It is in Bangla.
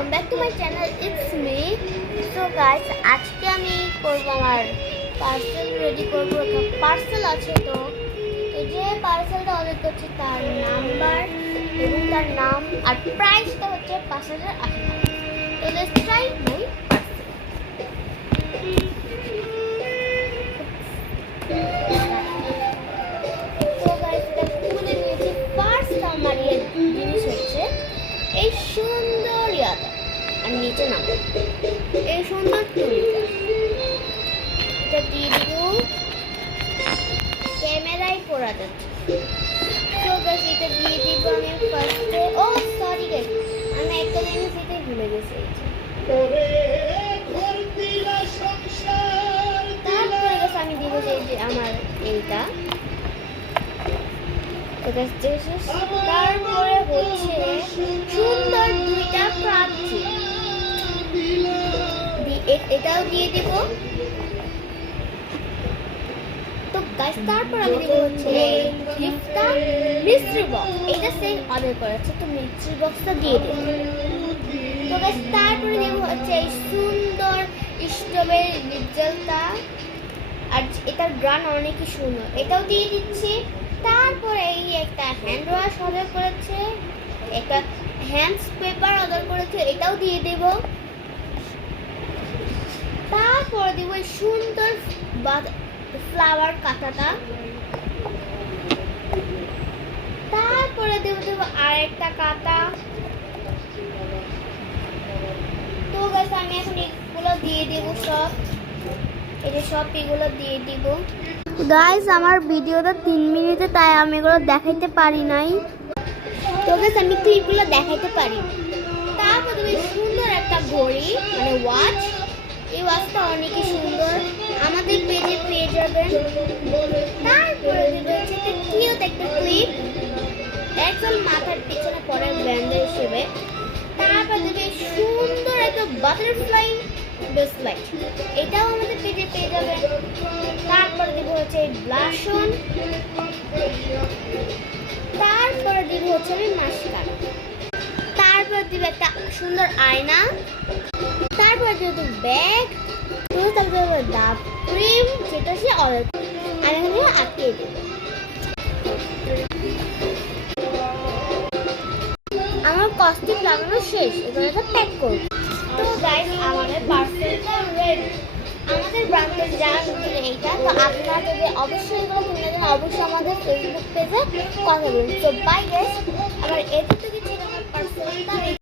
Welcome back to my channel, it's me. So guys, আজকে আমি করব আমার পার্সেল রেডি করব। একটা পার্সেল আছে, তো এই যে পার্সেলটা অর্ডার করছি তার নাম্বার এবং তার নাম আর প্রাইসটা হচ্ছে 5,080 টাকা। তো লেটস ট্রাই মাই পার্সেল। তো গাইস, এটা খুলে নিয়েছি। ফার্স্ট আমার জিনিস হচ্ছে এই সুন্দর ইয়াটা, আর নিচে নামো এই সুন্দর চুড়িটা। এটা দিয়ে দিব, ক্যামেরায় পড়া যাচ্ছে। তো গাইস, এটা দিয়ে দিব আমি ফার্স্টে। ও সরি গাইস, আমি একটা জিনিস দিতে ভুলে গেছি। তারপরে গাইস আমি দিব যে আমার এইটা। তারপরে হচ্ছে সুন্দর দুইটা প্রাচী, এটাও দিয়ে দিব। তো গাইস, তারপর আমি দিব হচ্ছে গিফটটা, মিস্ট্রি বক্স। এটা সেম অর্ডার করেছে, তো মিস্ট্রি বক্সটা দিয়ে দেব। তো গাইস, তারপরে দেব হচ্ছে এই সুন্দর স্ট্রবেরি লিপজেলটা, আর এটার গ্রান অনেকই সুন্দর, এটাও দিয়ে দিচ্ছি। তারপরে এই একটা হ্যান্ড ওয়াশ অর্ডার করেছে, একটা হ্যান্ডস পেপার অর্ডার করেছে, এটাও দিয়ে দেব। তারপরে দিব এই সুন্দর ফ্লাওয়ার কাঁটাটা। তারপরে দেব আর একটা কাঁটা। তো গাইস, আমি এখন এগুলো দিয়ে দেব সব। এই যে সব এগুলো দিয়ে দিব। গাইস, আমার ভিডিওটা 3 মিনিটে, তাই আমি এগুলো দেখাইতে পারি নাই। তো গাইস, আমি ক্লিপগুলো দেখাইতে পারি। তারপর তুমি সুন্দর একটা ঘড়ি, মানে ওয়াচ। এই ওয়াচটা অনেকই সুন্দর, আমাদের পেজে পেয়ে যাবেন। তারপরে দেবে হচ্ছে একটা কিউট একটা ক্লিপ, একদম মাথার পিছনে পরে ব্যান্ডের হিসেবে। তারপর দেবে সুন্দর একটা বাটারফ্লাই ব্রেসলেট, এটাও আমাদের পেজে পেয়ে যাবেন। তারপরে দেব হচ্ছে ব্লাশন। তারপরে দিব হচ্ছে আমি মাস্কারা। তারপর দিব একটা সুন্দর আয়না। তারপরে দিব ব্যাগ। তারপরে ডাব ক্রিম, যেটা সে অর্ডার আমি এখানে আটকিয়ে দেব। আমার কস্টিউম লাগানো শেষ, এগুলো প্যাক করব। তো গাইস, আমাদের পার্সেলটা রেডি। আমাদের ব্র্যান্ডের যা এইটা, তো আপনারা যদি অবশ্যই এগুলো কিনে দেন, অবশ্যই আমাদের ফেসবুক পেজে কথা বলুন। তো বাই গাইস, আমার এদিক থেকে ছিল আমার পার্সেলটা।